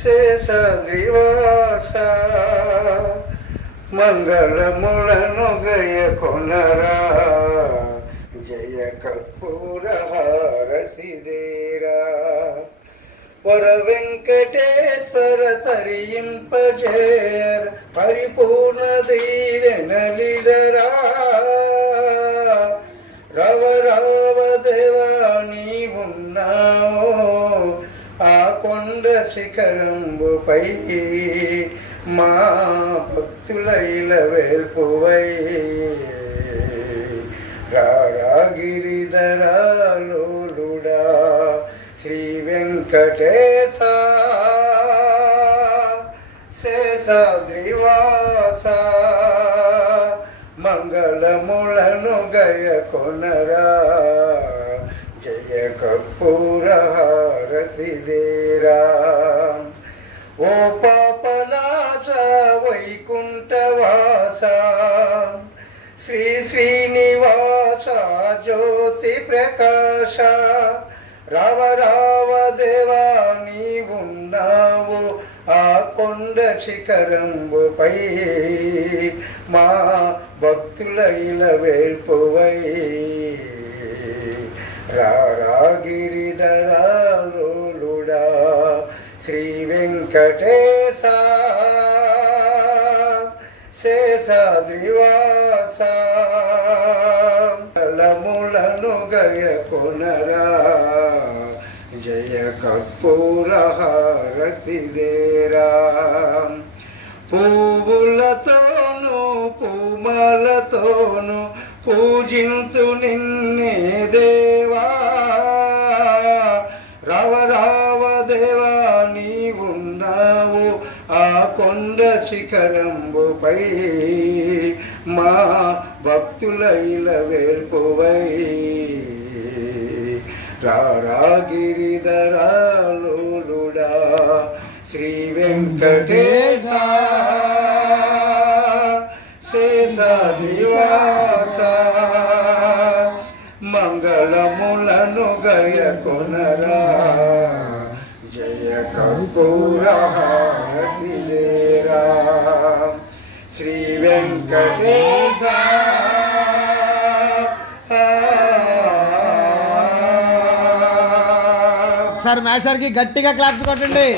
శేషద్రివాస మంగళములను గయ కొనరా జయ కర్పూర హారతిదేరా వర వెంకటేశ్వర తరింపజేర పరిపూర్ణ దీవెనలిడరా రవ రావ దేవా నీవున్నావో ఆ కొండ శిఖరంబుపై మా భక్తుల ఇలవేల్పువై రాగిరిధరాలోలుడా శ్రీ వెంకటేశ శేషాద్రివాస మంగళములను గయ కొనరా జయ కర్పూర హారతిదేరా ఓ పాపనాశ వైకుంఠవాస శ్రీ శ్రీనివాస జ్యోతి ప్రకాశ రావ రావ దేవా నీవున్నావు ఆ కొండ శిఖరంబుపై మా భక్తుల ఇలవేల్పువై రాగిరిధరాలోలుడా శ్రీ వెంకటేశ శేషాద్రివాస కలములను గయ కొనరా జయ కర్పూర హారతిదేరా పువ్వులతోను పూమాలతోను పూజించు నిన్నే దేవా రావ రావ దేవా నీవున్నావు ఆ కొండ శిఖరంబుపై మా భక్తుల ఇలవేల్పువై రాగిరిధరాలోలుడా శ్రీ వెంకటేశ శేషాద్రివాస మంగళములను గయ కొనరా జయ కర్పూర హారతిదేరా శ్రీ వెంకటేశ సార్ మ్యాచర్కి గట్టిగా క్లాప్ కొట్టండి.